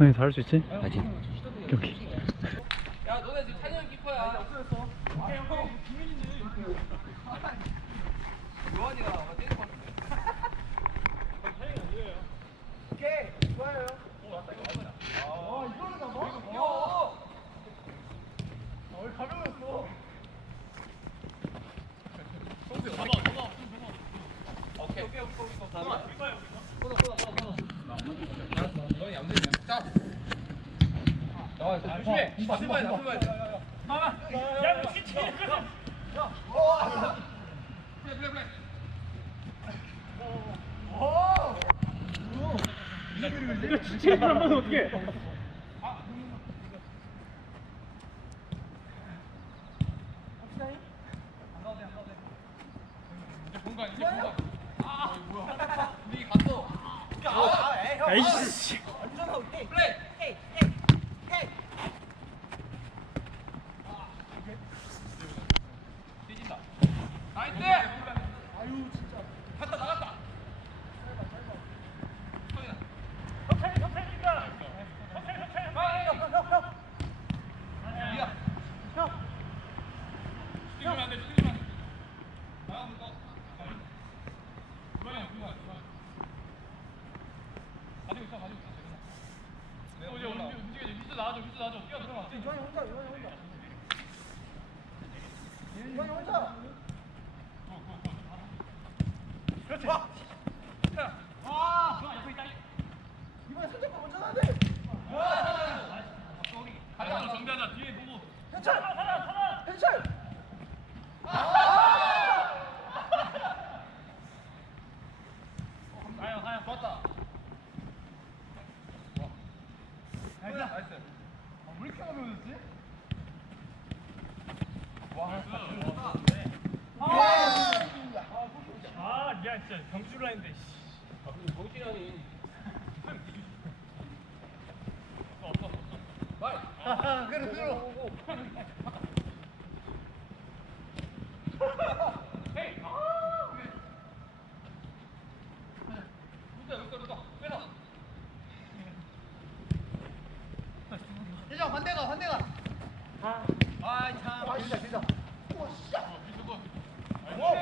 너희 잘할 수 있지? 파이팅. 오케이 야 너네 지금 찬영이 키퍼야 요한이가 아마 때릴 것 같은데 오케이 좋아요 오 왔다 이거 맞아 아 이거는? 귀여워 아, 왜 가벼웠어 성수 잡아 잡아 오케이 오케이 오케이 오케이 잡아 끊어 끊어 끊어 끊어 알았어 너는 얌전이야 이거 진짜 안 맞으면 어떡해. 이제 공간 이제 공간 아 뭐야 분위기 갔어 아이씨. 플레이 뒤진다 나이스 아유 진짜 갔다 나갔다 성현아. 석찬이, 석찬이니까. 석찬이, 석찬이. 미안 뛰면 안돼 뛰면 안돼 나가면 또 그만해 그만 그만 가지고 있어 가지고 있어 내가 이제 움직여 움직여 휘스 나와줘 휘스 나와줘 뛰어 들어가 이관이 혼자 이관이 혼자 이관이 혼자 그렇지. 자 아, 좋아, 옆에 있다. 이번에 살짝 먼저 나야 돼 가자 정비하자 뒤에 보고 괜찮아. 현철. 좋았다. 나이스. 나이스. 왜 이렇게 어려워졌지? 아, 야, 진짜. 경주. 씨. 아 근데 정신이라니 없어 없어 없어 말 아, 그래, 예정 반대가, 반대가. 아, 아이 참 아, 진짜 진짜 오 씨야 오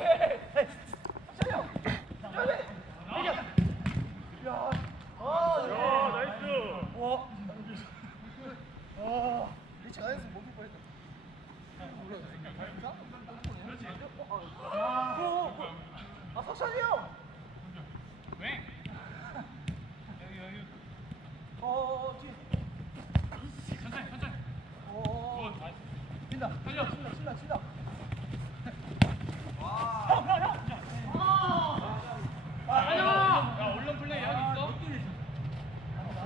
야, 나이스. 아 석찬이 형 왜? 여기, 여기. 어, 뒤에. 천천히, 천천히. 어, 굿, 나이스. 뛴다. 달려. 신나, 신나, 신나. 형, 형, 형. 아, 아니야. 야, 얼른 플레이 여기 있어?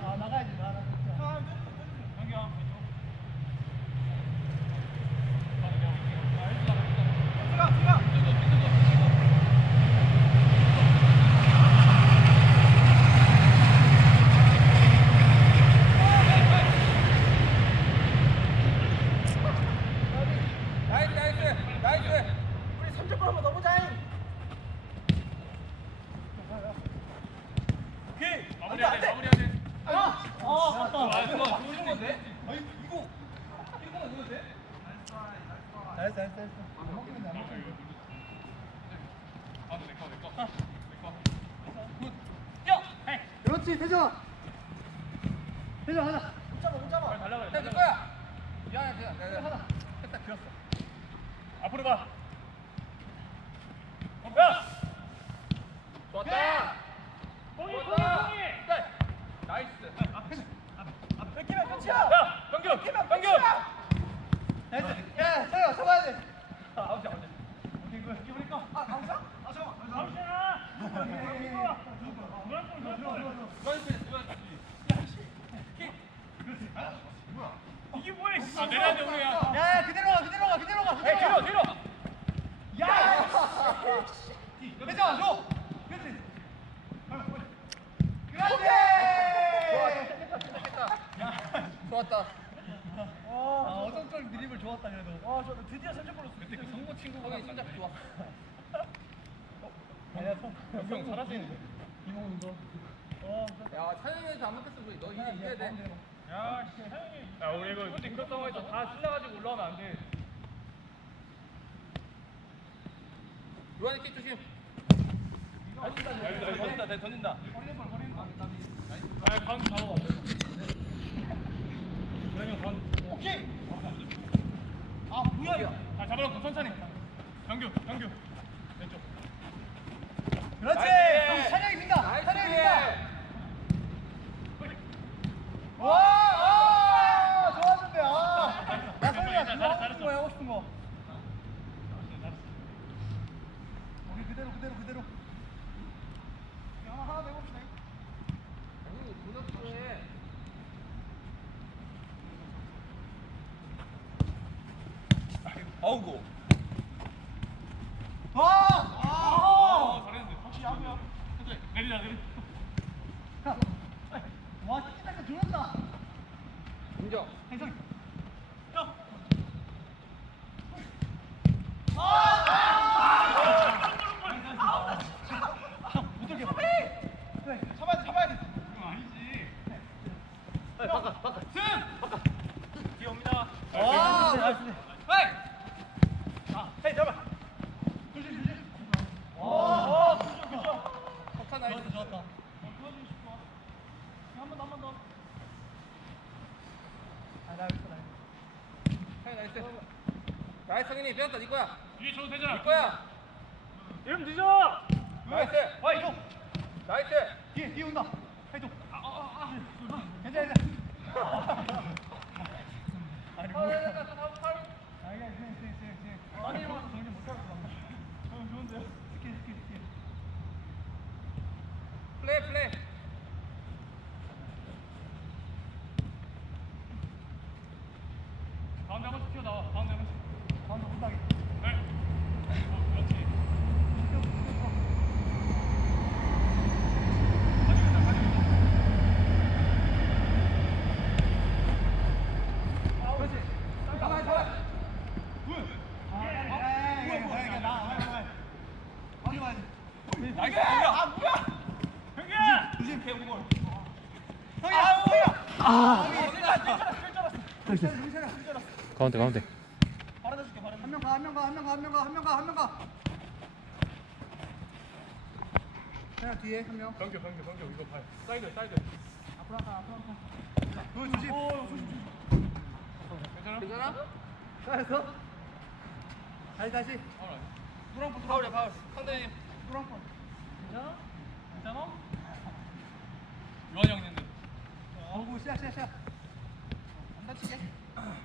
아, 나가야지, 나. 경기 형, 왼쪽. 들어가, 들어가. 나이스, 나이스. 우리 3점 한번 넣어보자. 오케이. 안 마무리해야 돼, 돼, 안 돼. 마무리해야 돼. 아, 아, 아, 이거 좋아. 좋은 건데? 아니, 이거. 이거 넣어도 돼? 잘했어, 잘했어, 잘했어. 안 먹기면 안 먹기면. 아, 내 거, 내 거. 내 거. 굿. 뛰어. 헤이. 그렇지, 대전. 대전 하나. 못 잡아, 못 잡아. 빨리 달려가야 돼, 야, 내 달려가야 거야. 미안해, 대전. 내가 하나. 했다, 길었어. 앞으로 가. 야! 좋았다. 뽕이, 뽕이, 좋았다. 뽕이. 네. 나이스. 뺏기면 끝이야. 야, 당겨, 뺏기면 당겨. 나이스. 야, 잡아야 돼. 아, 아웃이야, 아웃이야. 오케이, 이거 끼우니까. 아, 아웃이야? 아, 잠깐만. 나이스, 나이스. 이게 뭐야? 씨. 아, 내려야 돼, 우리야. 야, 야, 그대로 가, 그대로 가, 그대로 가. 에이, 뒤로, 뒤로. 야! 대전 줘. 그렇지. 그렇지. 좋았다. 아, 어정쩡 드리블 좋았다 그래도. 와, 저 드디어 선제 골 그때 그 성모 친구가 형이 진짜 좋아. 형 잘하시는데. 이모는 거. 야 찬영이 잘못했어 우리 너 이제 이겨야 돼 야, 씨, 사장님. 야, 우리 이거 그런 상황에서 다 쓸려가지고 올라오면 안 돼. 요한이 킥 조심 던진다, 던진다, 내 던진다. 아, 가운데 잡아. 그러면 가운데. 오케이. 아, 뭐야 이거? 아, 잡아놓고 천천히. 경규, 경규. 왼쪽. 그렇지. 나이스. 찬영이 빈다. 나이스 찬영이 빈다. 킥. 와, 아, 좋았는데. 아, 잘했어, 나 성이야. 잘했어, 그거 하고 잘했어. 싶은 거야, 하고 싶은 거. 우리 그대로, 그대로, 그대로. 야, 하나 내봅시다. 아니 분업해 아우고. 와, 아, 아, 잘했는데. 확실히 앞이야. 천천히. 내리자, 내리. 야, 와, 찌찌까지 들었다. 인정 행성이. 야. 못 들게. 그래, 잡아야 돼, 잡아야 돼. 이거 아니지. 바깥 바깥 뒤에 옵니다. 와, 나이스. 헤이 아, 헤이, 잡아. 조심, 조심. 와, 그죠, 그죠. 석탄 나이스 좋았다. 한번 더, 한 번 더. 아, 나이스, 나이스. 헤이 나이스 나이스 성인이 빼었다 네 거야 뒤에 줘도 되잖아. 네 거야 이름 늦어. 나이스 와, 이거. 나이스 뒤에, 뒤에 온다. 헤이도. 아, 아, 아. 괜찮아, 괜찮아. 아니, 아 뭐야. 내가 또 다음 팔 아, 이게, 세, 세, 세, 세. 아니, 뭐. 정리 못 하겠어. 어, 좋은데요? 스킬, 스킬, 스킬. 플레이 플레이 가운데 한 번씩 튀어 나와. 가운데 한 번씩. 가운데 못하게. 네. 어, 그렇지. 가지고 있다, 가지고 있다. 그렇지. 가만히 서. 아, 뭐야, 뭐야, 나, 나, 나. 어디 가야지? 나이스, 경규야. 아, 뭐야? 경규야! 조심, 개구볼 형이야, 형이야. 아, 가운데 가운데. 한명 가, 한 명 가, 한 명 가, 한 명 가, 한 명 가, 한. 그냥 뒤에 한 명. 경규, 경규, 경규. 이거 봐. 사이드, 사이드. 앞으로 가, 앞으로 가. 그 조심. 괜찮아? 괜찮아? 잘했어. 다시 다시. 파울 파울이야 파울 상대님 노랑판. 괜찮아? 괜찮아? 유한이 형님들. 어구 시작 시작 시작. 안 다치게. 아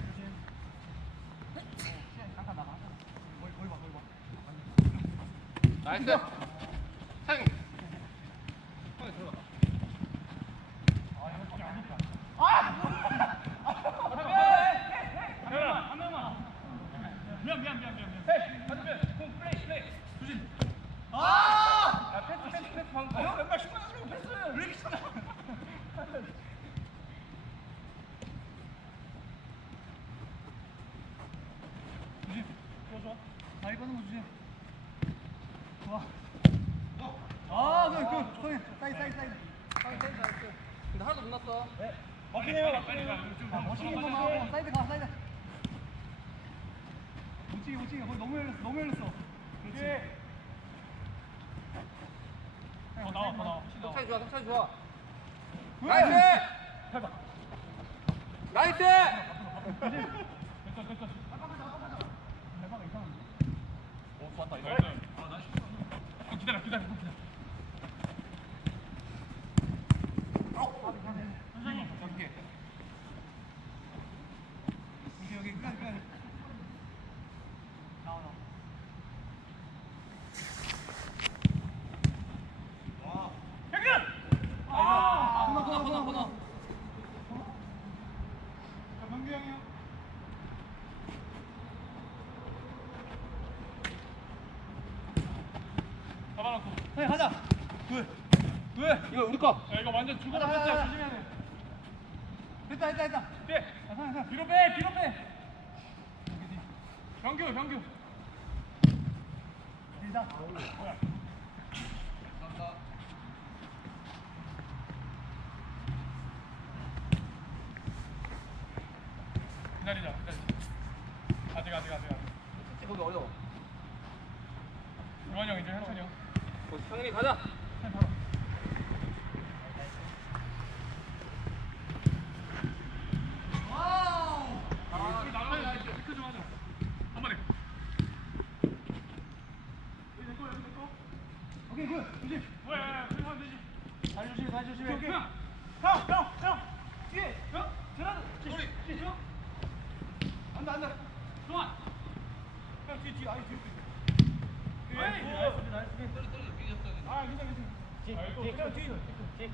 조심. 어, 시작 잠깐 나가. 거기 거기 봐 거기 봐. 나이스 상이 형이 들어가 야, 한 명만. 미안, 미안, 미안, 미안. 헤이 반대편 공 플레이 플레이 조심. 아! 야 패스 패스 패스 방금 형 왼발 신경 쓰고 패스. 왜 이렇게 신나? 조심. 좋아 좋아. 다리 뻗는 거 조심. 좋아. 아, 그, 그, 소희, 사이드, 사이드, 사이드. 상이 패스 나이스 근데 하나도 못 났어 네. 빨리 가. 아, 멋지게 한번 하고, 사이드 가, 사이드. 못치게, 못치게. 거기 너무 열렸어, 너무 열렸어. 그렇지. 더 나와, 더 나와. 석찬이 좋아 석찬이 좋아 왜? 나이스 나이스 됐어, 됐어. 대박 이상한데. 오, 좋았다, 이거. 어, 기다려, 기다려. 기다려. 선생님, 여기. 여기, 여기, 끝까지, 끝까지. 나와, 나와. 아, 코너, 코너, 코너, 코너. 자, 명규 형이요. 해 하자. 둘둘 둘. 이거 우리 거. 야, 이거 완전 죽어라. 하자 조심해 됐다 됐다 됐다. 빼 하나 하나 뒤로 빼 뒤로 빼. 병규 병규. 일단. 기다리자 기다리자. 아직 아직 아직 아직. 찍기 어려워. 유환이 형 이제 현찬이 형 형님이 가자. 우리 나가야 돼 체크 좀 하자 한 번에 오케이 굿 조심 뭐야 그렇게 하면 되지 다리 조심해 다리 조심해 오케이. 형형형 뒤에 형 전화도 우리 뒤에 형 안돼 안돼 동환 형 뒤에 뒤에 아니 뒤에 에이, 나이스 나이스 나이스 아 괜찮아 괜찮아 뒤에 아, 이거 뒤에 형 뒤에 뒤에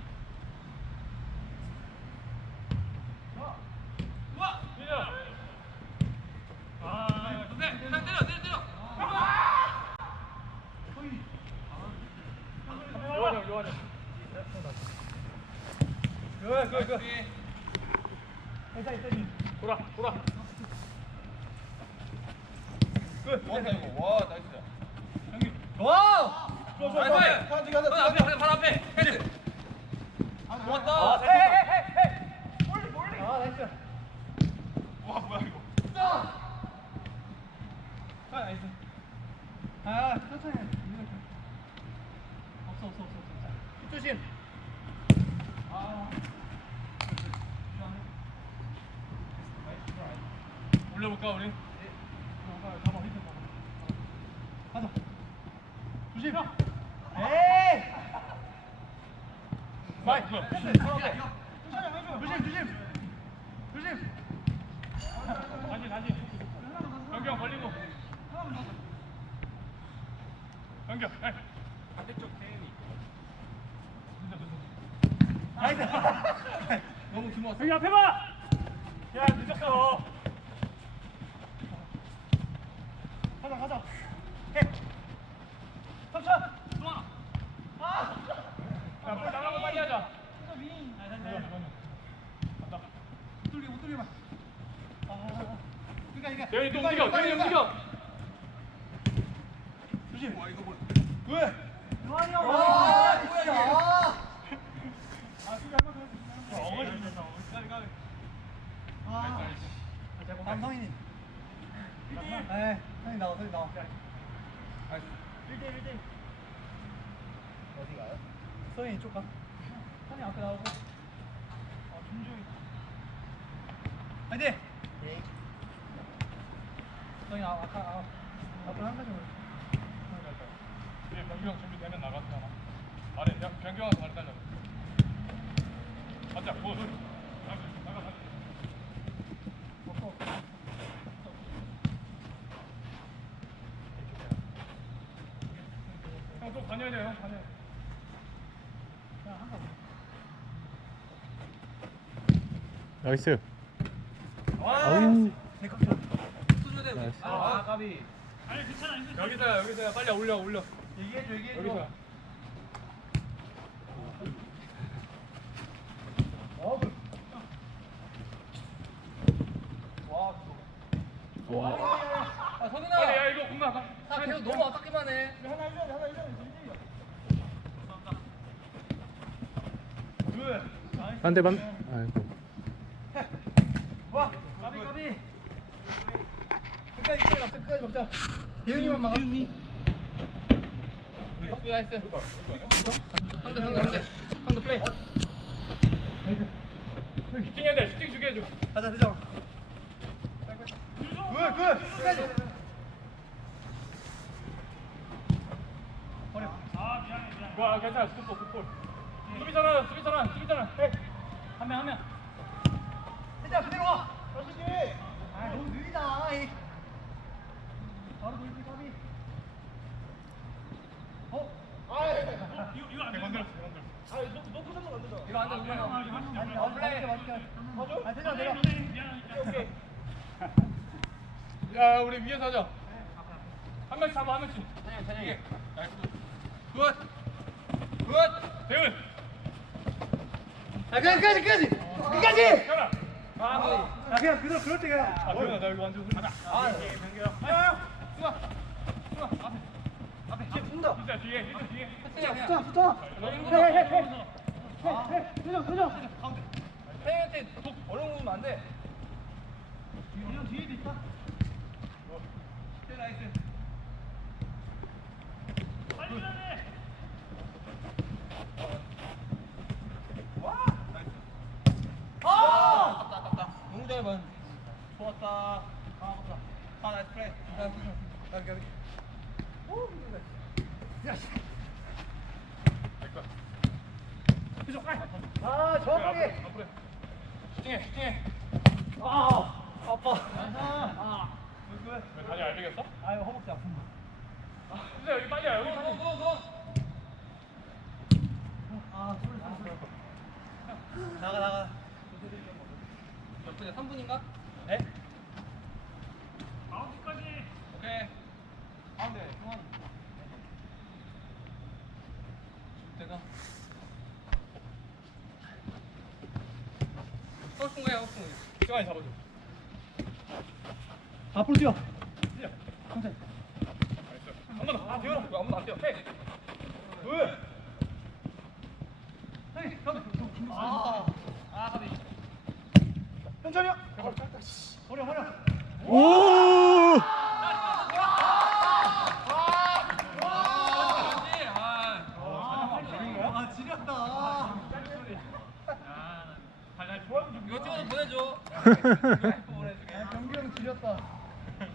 뛰자 아 네, 그냥 때려, 때려, 때려. 요한 형 요한 형 굿굿굿 돌아 돌아 좋았다 이거. 와, 나이스야. 와 좋아 좋아 좋아 나이스. 가자 가자 형 앞에, 형 바로 앞에. 헤드. 좋았다. 아, 잘 쳤다. 헤헤헤헤 멀리 멀리 아 나이스 와 뭐야 이거 아 나이스 아 천천히 해. 없어 없어 없어 없어 자, 조심 아 올려볼까 우리 가봐 힘 가봐 가자 조심 에이 마이 조심 조심 조심 다시 다시 연경 걸리고 연경 에이. 반대쪽 태현이. 나이스 너무 기모았어. 여기 앞에 봐! 야 늦었어. 가자 가자. 해. 삼천 수아 아. 야 빨리 나가고 빨리 하자. 윙 아, 간다 못 돌리게 못 돌리게 아 그러니까. 이게 대현이 또 움직여 대현이 움직여. 조심. 와, 이거 뭐. 왜 요한이 형 와, 아 뭐야, 진짜 이게. 아 수비 한번 더 해. 어머니 준다 가비 가비 아 다음 성인이 네 성인 나와 성인 나와 1대 1대 어디 가요? 성인이 이쪽 가 성인 앞에 나오고 아 준중이 화이팅 성인 아, 아까 아, 앞으로 한 가지 만이제 변규 형 준비되면 나갔잖아 아래 형한테 다리 달려 가자 다녀야 돼형 다녀야 돼 나이스. 와 아우. 수준에 나이스. 아, 까비. 여기서야 여기서야 빨리 올려 올려 얘기해줘 얘기해줘 여기서야 어, 그- 와, 와. 아, 성윤아. 빨리 야 이거 금방 가 아, 계속 너무 아깝기만 해. 하나 해줘야 돼, 하나 해줘야 돼, 굿. 나이스. 반대 반. 아이고. 와, 까비 까비. 끝까지 끝까지 끝까지 먹자. 예은이만 막아. 나이스. 상대, 상대, 상대. 상대 플레이. 슈팅해야 돼 슈팅 주게 해줘 가자, 대장. 굿, 굿. 끝까지. 버려. 와 괜찮아 굿볼 굿볼 수비 전환 수비 전환 수비 전환 한 명, 한 명. 대장 그대로 와. 멋있게. 아, 너무 느리다. 이. 바로 돌기 까비. 어? 아, 이거 이거 안돼 건드렸어 건드렸어 이거 안 돼, 이거 안 돼. 아니, 맞게 맞게 맞게. 아, 대장 내려. 오케이 야 우리 위에서 하자 한 명씩 잡아 한 명씩 찬영이, 찬영이. 나이스 굿. 굿. 대훈 아, 끝까지, 끝까지. 끝까지. 아, 거의. 야, 그냥 그대로 그럴 때 그냥. 아 태훈아 나 이거 완전 흐르다 아, 수아 수아 앞에 앞에 뒤에 붙는다. 진짜 뒤에 진짜 뒤에 붙어, 그냥. 붙어. 해, 해, 해. 해, 해. 대장, 대장. 태현한테 독 어려운 거 주면 안 돼. 이런 뒤에도 있다. 와, 나이스. 아! 아. 아? 아. 아, 아빠. 아, 왜 다리 알리겠어? 아유, 허벅지 아픈다. 진짜 여기 빨리 와, 여기 고, 빨리. 고, 고. 아, 소리 나. 나가, 나가. 몇 분이야? 3분인가? 에? 아홉 시까지. 오케이. 가운데, 중앙. 내가. 허풍 거야, 허풍. 시간이 잡아줘. 앞으로 뛰어. 뛰어. 천천히. 한번 더. 아, 뛰어라. 왜 아무도 안 뛰어? 헤이. 왜? 헤이, 가자. 아, 아, 가비. 천천히요. 버려, 버려. 오! 아. 아. 이거 찍어서 보내줘. 보내주게. 아, 형 지렸다. 아.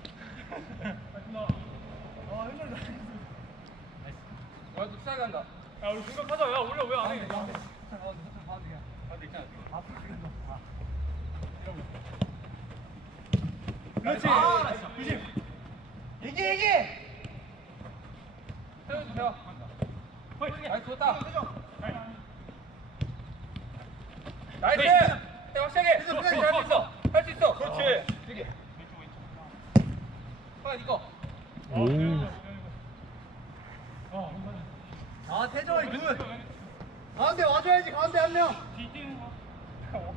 아. 아. 나이스, 좋다. 확실하게. 할수 있어. 할수 있어. 그렇지. 되게. 아, 이거. 오. 아, 태정이 굿! 가운데 와줘야지, 가운데 한 명!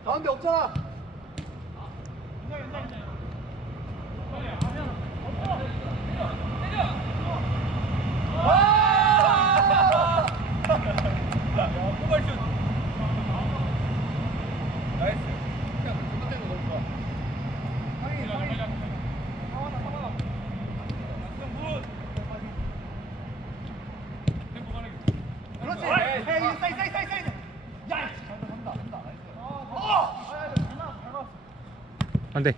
가운데 없잖아! 아! 포괄슛. 나이스. 그냥 그것 때문에 너무 좋아. 상희, 상희. 상원아, 상원아. 템포 가는 게. 그렇지! 나이스. 헤이, 사이드, 사이드, 사이드, 사이드! 야! 이씨. 간다, 간다, 간다. 나이스. 어! 아, 야, 잘 나왔어, 잘 나왔어. 안 돼.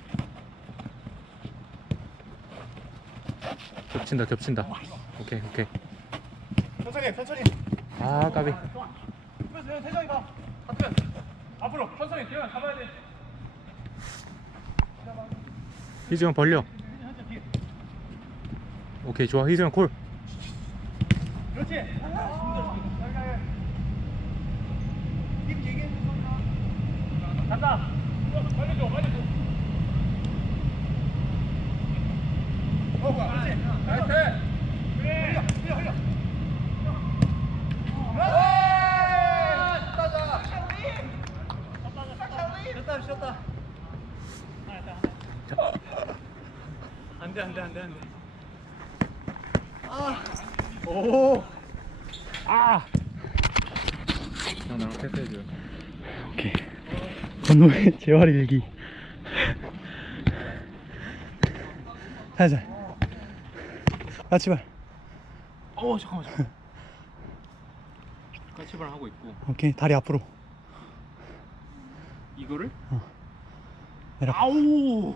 겹친다, 겹친다. 오케이, 오케이. 천천히 해, 천천히. 아, 까비. 그래서 형 태정이 봐. 하트면 앞으로 천천히 뛰어 잡아야 돼. 희주형 벌려. 오케이, 좋아. 희주형 콜. 그렇지. 아. 입 얘기해준 소리나. 간다. 빨리 줘, 빨리 줘. 어, 그렇지. 나이스. 흘려, 흘려, 흘려. 따자. 쉬었다, 쉬었다. 안 돼, 안 돼, 안 돼, 안 돼. 아. 오. 아! 형, 나랑 패스해줘. 오케이. 건호의 재활 일기. 살살. 까치발. 어, 잠깐만, 잠깐만. 까치발 하고 있고. 오케이, 다리 앞으로. 이거를? 내려. 아우!